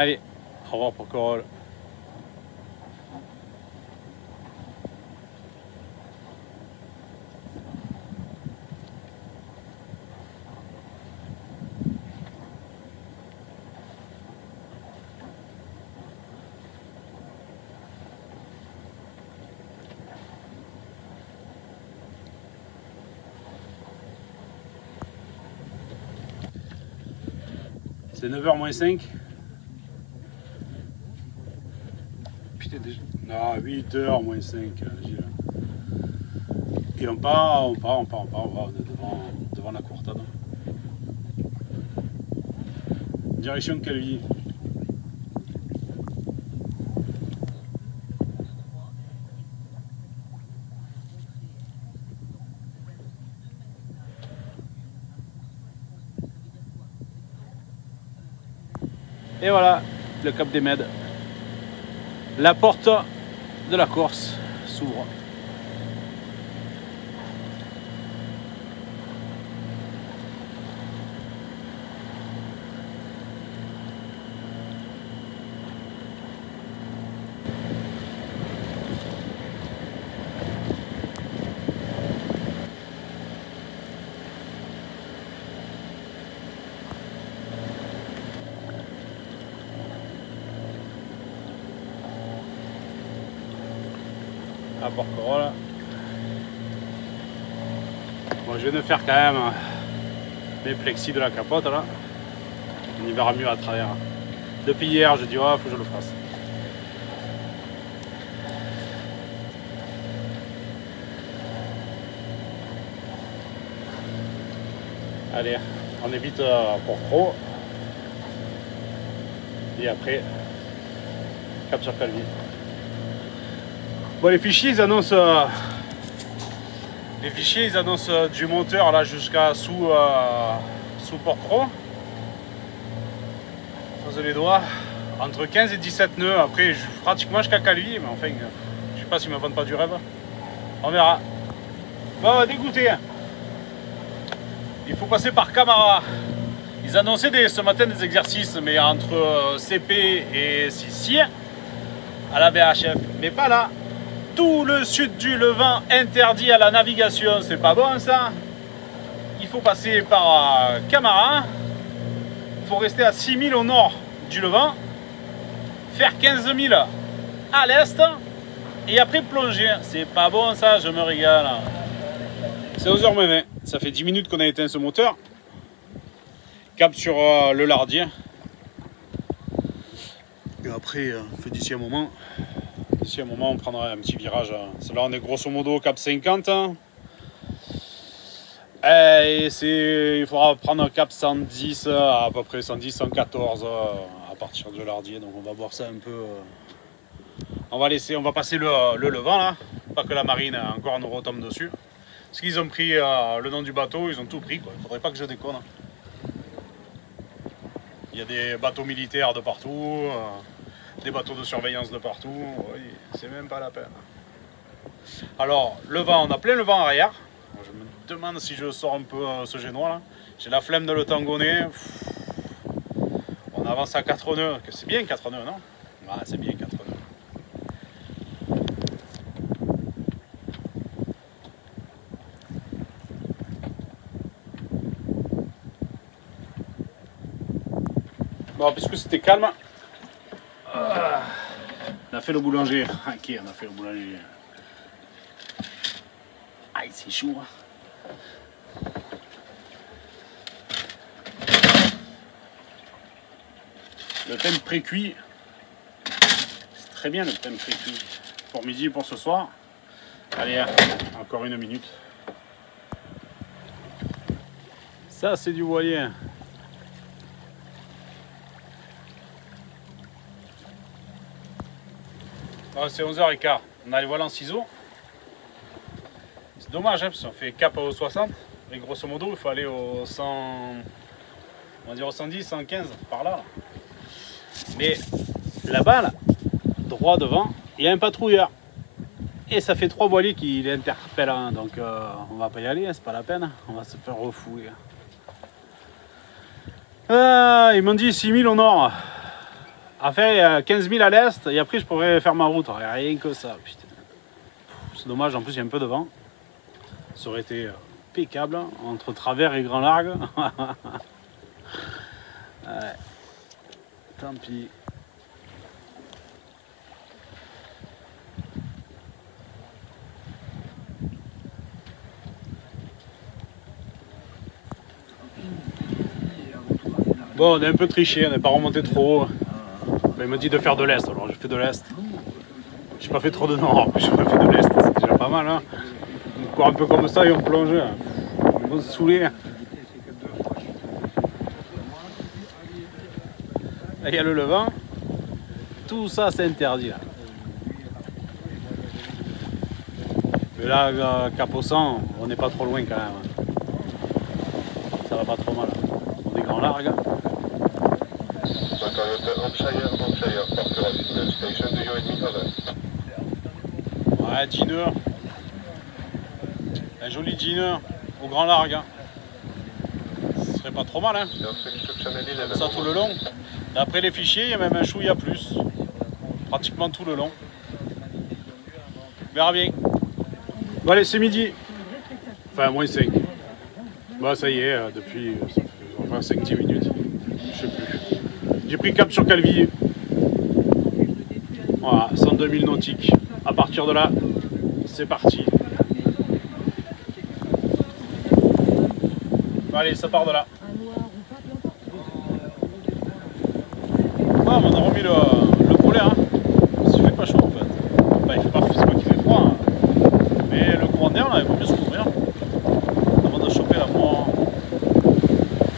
Allez, au revoir pour Corolle. C'est 9h moins 5. Putain, déjà. Non, 8h moins 5. Et on part, on va devant la Courtade. Direction Calvi. Et voilà, le Cap des Mèdes. La porte de la Corse s'ouvre. À Port-Corolle. Bon, je viens de faire quand même mes plexis de la capote là. On y verra mieux à travers. Depuis hier, je dis oh, faut que je le fasse. Allez, on évite Port-Cros. Et après, cap sur Calvi. Bon, les fichiers ils annoncent du monteur là jusqu'à sous Port-Cros. Croisez les doigts. Entre 15 et 17 nœuds. Après, pratiquement jusqu'à Calvi, mais enfin, je sais pas s'ils me vendent pas du rêve. On verra. Bon, dégoûté. Il faut passer par Camara. Ils annonçaient ce matin des exercices, mais entre CP et Sissi à la VHF, mais pas là. Tout le sud du Levant interdit à la navigation, c'est pas bon ça. Il faut passer par Camara. Il faut rester à 6000 au nord du Levant, faire 15 000 à l'est et après plonger. C'est pas bon ça, je me régale. C'est 11h20, ça fait 10 minutes qu'on a éteint ce moteur. Cap sur le Lardier. Et après, d'ici un moment, on prendra un petit virage. Là, on est grosso modo au cap 50. Et il faudra prendre un cap 110, à peu près 110, 114 à partir de Lardier. Donc on va voir ça un peu. On va passer le Levant là, pas que la marine encore nous retombe dessus. Parce qu'ils ont pris le nom du bateau, ils ont tout pris quoi. Il faudrait pas que je déconne. Il y a des bateaux militaires de partout, des bateaux de surveillance de partout. Oui, c'est même pas la peine. Alors le vent, on a plein le vent arrière. Je me demande si je sors un peu ce génois là. J'ai la flemme de le tangonner. On avance à 4 nœuds. C'est bien 4 nœuds, non? Ah, c'est bien 4 nœuds. Bon, puisque c'était calme, on a fait le boulanger. Ok, on a fait le boulanger. Aïe, c'est chaud. Le pain pré-cuit, c'est très bien le pain pré-cuit. Pour midi et pour ce soir. Allez, encore une minute. Ça, c'est du voilier. C'est 11h15. On a les voiles en ciseaux. C'est dommage, hein, parce qu'on fait cap au 60. Mais grosso modo, il faut aller au 100. On va dire au 110, 115, par là. Mais là-bas, là, droit devant, il y a un patrouilleur. Et ça fait 3 voiliers qui l'interpellent. Hein, donc on va pas y aller, hein, c'est pas la peine. On va se faire refouler. Ils m'ont dit 6000 au nord. à faire 15 000 à l'est et après je pourrais faire ma route. Rien que ça, putain. C'est dommage, en plus il y a un peu de vent. Ça aurait été impeccable hein, entre Travers et Grand Largue. Ouais. Tant pis. Bon, on est un peu triché, on n'est pas remonté trop haut. Il m'a dit de faire de l'est, alors j'ai fait de l'est. J'ai pas fait trop de nord, j'ai pas fait de l'est, c'est déjà pas mal. Hein. On court un peu comme ça et on plonge. On va se saouler. Là, il y a le levant. Tout ça, c'est interdit. Là. Mais là, Cap-au-Sang, on n'est pas trop loin quand même. Ça va pas trop mal. On est Grand Largue. Ouais, dîner. Un joli dîner au Grand Largue. Hein. Ce serait pas trop mal, hein. Comme ça tout le long. D'après les fichiers, il y a même un chouïa plus. Pratiquement tout le long. On verra bien. Bon allez, c'est midi. Enfin, moins 5. Bah ça y est, depuis enfin 5-10 minutes. Je sais plus. J'ai pris cap sur Calvi. Voilà, 102 000 nautiques. À partir de là, c'est parti. Bon, allez, ça part de là. Ah, on a remis le polaire. Hein. Il fait pas chaud en fait. Enfin, il fait pas, c'est pas qu'il fait froid. Hein. Mais le courant d'air, là, il vaut mieux se couvrir. Avant de choper la proie.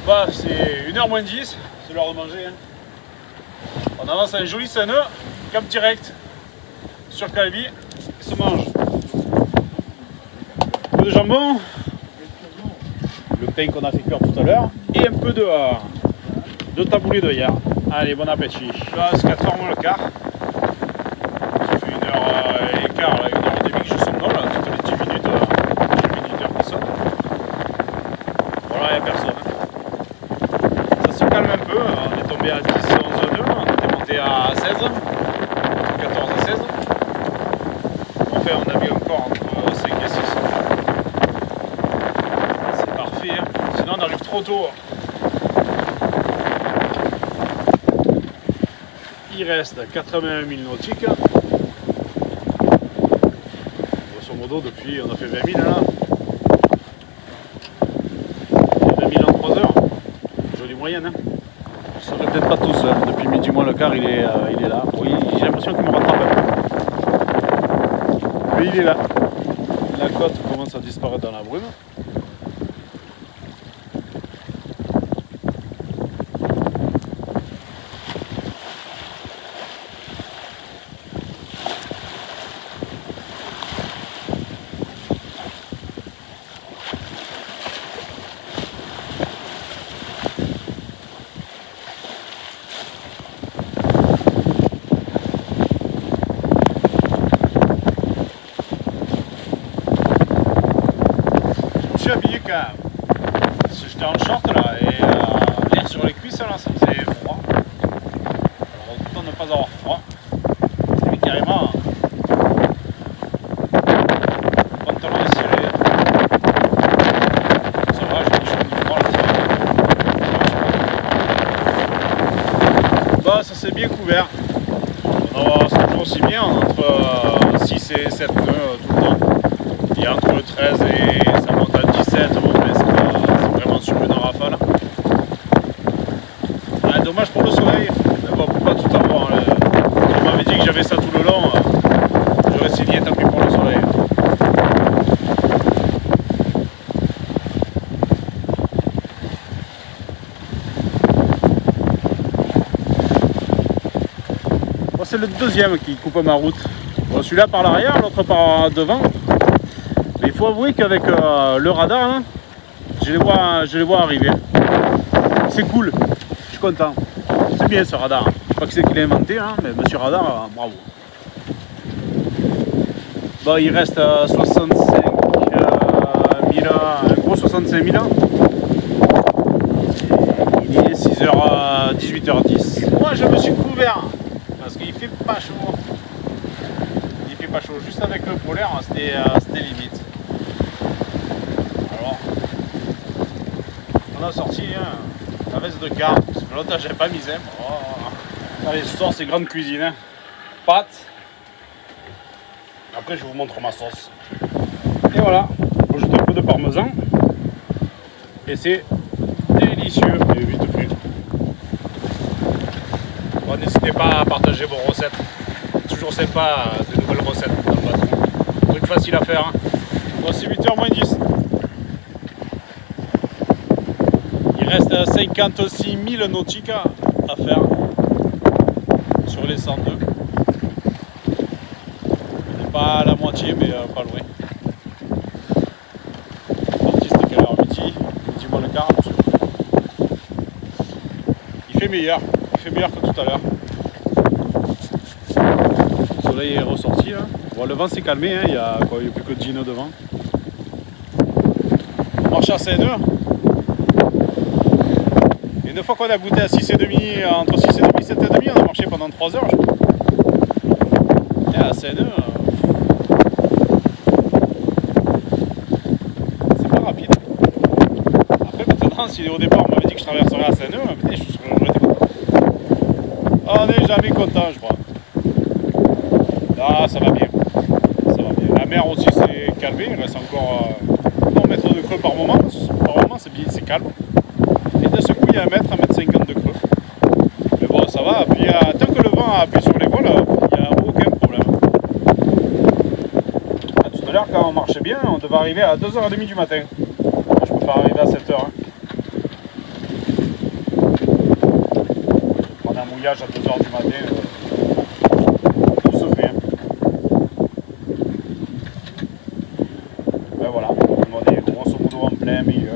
Bah, c'est 1h moins 10. C'est l'heure de manger. Hein. On avance un joli saneux, cap direct sur Calvi et se mange. Un peu de jambon, le pain qu'on a fait cuire tout à l'heure et un peu de taboulé de hier. Allez, bon appétit. Là, c'est 4h moins le quart. Ça fait 1h15, 1h30 que je somnole, toutes les 10 minutes, j'ai le minuteur qui sonne. Voilà, il n'y a personne. Ça se calme un peu, on est tombé à 10, 11 nœuds, on était monté à 16, entre 14 et 16. Enfin, on a mis encore entre 5 et 6. C'est parfait, hein. Sinon on arrive trop tôt. Il reste 81 000 nautiques. Grosso modo, depuis, on a fait 20 000 là. 20 000 en 3 heures. Jolie moyenne. Hein. Je ne saurais peut-être pas tous. Hein. Depuis midi moins le quart, il est là. Oui, j'ai l'impression qu'il me rattrape un peu. Mais il est là. La côte commence à disparaître dans la brume. Habillé quand même. J'étais en short là et l'air sur les cuisses là, ça faisait froid. Alors autant ne pas avoir froid. Mais carrément pantalon ciré. Ça va, j'ai du chaud du froid là. Bah ça s'est bien couvert. On se trouve aussi bien entre 6 et 7 nœuds tout le temps. Il y a entre le 13 et ça monte à 17, bon, mais c'est vraiment sur une rafale. Ah, dommage pour le soleil, mais bon, on peut pas tout avoir. Hein. On m'avait dit que j'avais ça tout le long, j'aurais signé tant pis pour le soleil. Bon, c'est le deuxième qui coupe ma route. Bon, celui-là par l'arrière, l'autre par devant. Mais il faut avouer qu'avec le radar, hein, je les vois arriver. C'est cool, je suis content. C'est bien ce radar. Je sais pas qui c'est qui l'a inventé, hein, mais monsieur Radar, bravo. Bon, il reste 65 000, un gros 65 000. Il est 6h 18h10. Moi je me suis couvert parce qu'il fait pas chaud. Il fait pas chaud. Juste avec le polaire, c'était limite. Alors, on a sorti la veste de car. Ça fait longtemps que j'avais pas misé. Oh. Allez, ce soir c'est grande cuisine. Hein. Pâtes. Après je vous montre ma sauce. Et voilà. On rajoute un peu de parmesan. Et c'est délicieux et vite fait. Bon, n'hésitez pas à partager vos recettes. Toujours sympa de nouvelles recettes dans le bateau. Truc facile à faire. Hein. Bon, c'est 8h moins 10. Il reste 56 000 nautiques à faire sur les 102. On n'est pas à la moitié, mais pas loin. Parti, c'était quelle heure? Midi moins le quart. Il fait meilleur que tout à l'heure. Le soleil est ressorti là. Bon, le vent s'est calmé, hein. Il n'y a plus que Gino devant. On marche à 5 heures. Et une fois qu'on a goûté à 6,5, entre 6,5 et 7,5, on a marché pendant 3 heures je crois. Et à 5 heures, c'est pas rapide. Après maintenant, si au départ on m'avait dit que je traverserais à 5 heures, je serais été content. On n'est jamais content je crois. Ah, ça va bien. Ça va bien. La mer aussi s'est calmée, il reste encore 1 mètre de creux par moment. Par moment c'est calme. Et de ce coup il y a 1 mètre 50 de creux. Mais bon ça va, puis tant que le vent appuie sur les voiles, il n'y a aucun problème. Tout à l'heure quand on marchait bien, on devait arriver à 2h30 du matin. Moi, je préfère arriver à 7h. Hein. Prendre un mouillage à 2h du matin. Tout se fait. Ben voilà, on est grosso modo en plein milieu.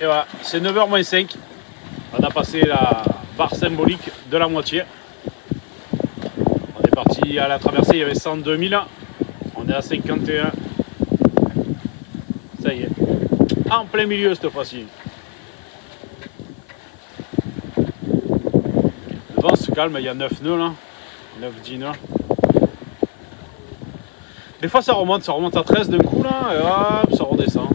Et voilà, c'est 9h moins 5. On a passé la barre symbolique de la moitié. On est parti à la traversée, il y avait 102 000. On est à 51. Ça y est. En plein milieu cette fois-ci. Le vent se calme, il y a 9 nœuds là. 9-10 nœuds. Des fois ça remonte à 13 d'un coup là, et hop, ça redescend.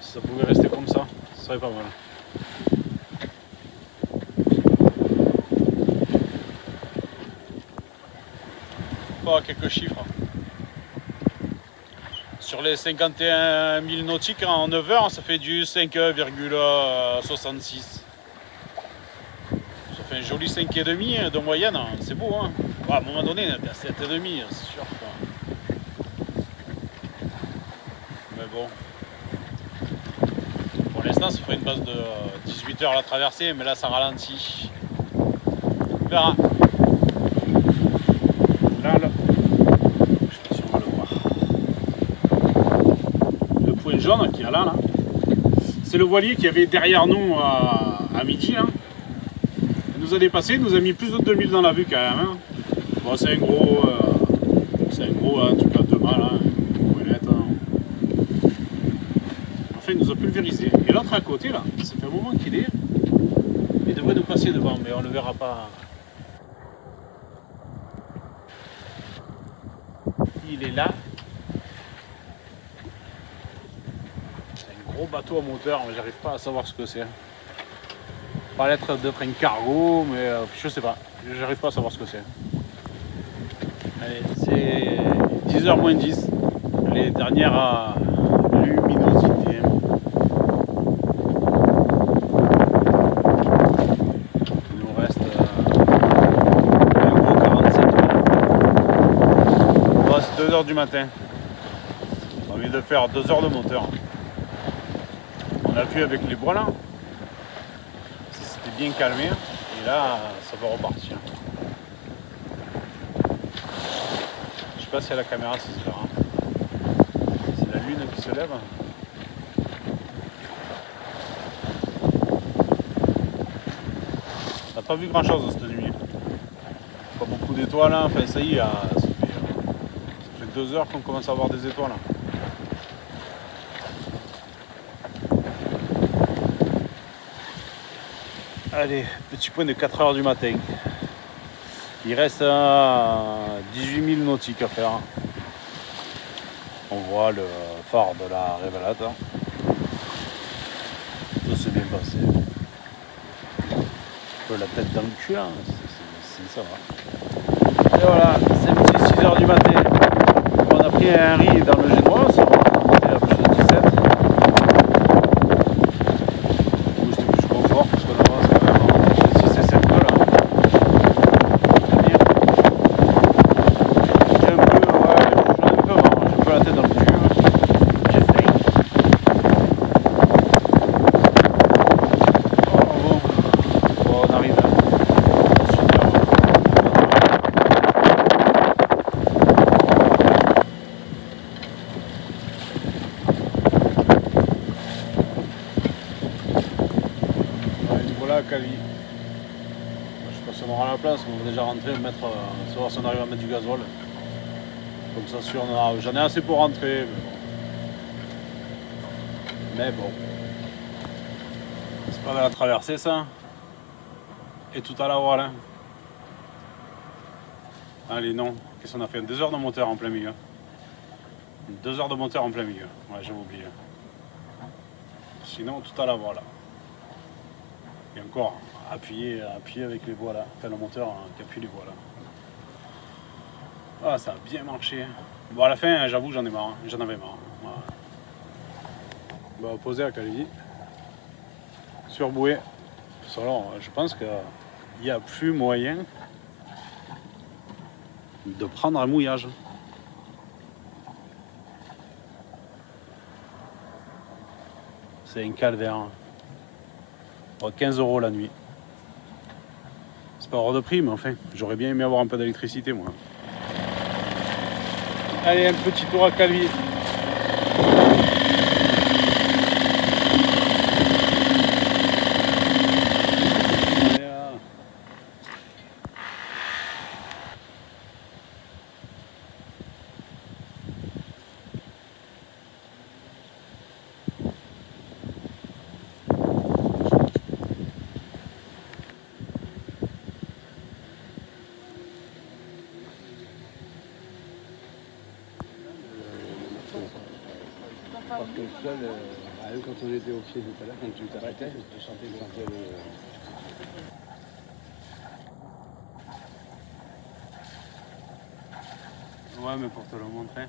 Si ça pouvait rester comme ça, ce serait pas mal. Bon, quelques chiffres. Sur les 51 000 nautiques en 9 heures, ça fait du 5,66. Ça fait un joli 5,5 de moyenne, c'est beau hein. Bon, à un moment donné, on était à 7,5, c'est sûr. Mais bon. Pour l'instant, ça ferait une base de 18 heures à la traversée, mais là, ça ralentit. On verra. Là, je sais pas si on va le voir. Le point jaune qu'il y a là, c'est le voilier qu'il y avait derrière nous à midi. Là. Il nous a dépassé, il nous a mis plus de 2000 dans la vue quand même. Hein. Bon, c'est un gros en tout cas de mal. Hein. Enfin, il nous a pulvérisé. Et l'autre à côté, là, ça fait un moment qu'il est. Il devrait nous passer devant, mais on ne le verra pas. Il est là. C'est un gros bateau à moteur, mais j'arrive pas à savoir ce que c'est. Pas l'être d'être un cargo, mais je sais pas. J'arrive pas à savoir ce que c'est. Allez, c'est 10h moins 10. Les dernières luminosités. Il nous reste un gros 47 000. Bon, c'est 2h du matin. On a envie de faire 2 heures de moteur. On a vu avec les voiles. bien calmé. Et là, ça va repartir. Je sais pas si à la caméra ça se verra. C'est la lune qui se lève. On n'a pas vu grand chose cette nuit. Pas beaucoup d'étoiles, hein. Enfin ça y est, ça fait 2 heures qu'on commence à avoir des étoiles. Allez, petit point de 4 heures du matin. Il reste 18 000 nautiques à faire. On voit le phare de la Révélate. Ça s'est bien passé. Un peu la tête dans le cul, hein. Ça va. Et voilà, c'est un petit 6 heures du matin. On a pris un riz dans le Génois, ça va. On était à plus de 17. Où c'était plus confort parce qu'on avance quand même entre 6 et 7 nœuds là. C'est bien. J'ai un peu, ouais, j'ai un peu la tête dans le cul. J'ai faim. Oh, bon, on arrive là. Voilà, Cali. Je sais pas si on aura la place, mais on va déjà rentrer, savoir si on arrive à mettre du gasoil. Comme ça, sûr, j'en ai assez pour rentrer. Mais bon. C'est pas de la traversée, ça. Et tout à la voilà. Allez, non. Qu'est-ce qu'on a fait? 2 heures de moteur en plein milieu. 2 heures de moteur en plein milieu. Ouais, j'avais oublié. Sinon, tout à la voilà. Et encore, appuyer avec les voiles. Enfin, le moteur qui appuie les voiles. Ah, ça a bien marché. Bon, à la fin, j'avoue, j'en ai marre. J'en avais marre. Voilà. Bon, posé à Calais. Surboué. Alors, je pense qu'il n'y a plus moyen de prendre un mouillage. C'est un calvaire. 15 € la nuit. C'est pas hors de prix, mais enfin, j'aurais bien aimé avoir un peu d'électricité, moi. Allez, un petit tour à Calvi. Parce que seul, quand on était au pied tout à l'heure, quand tu t'arrêtais, tu sentais le... Ouais, mais pour te le montrer.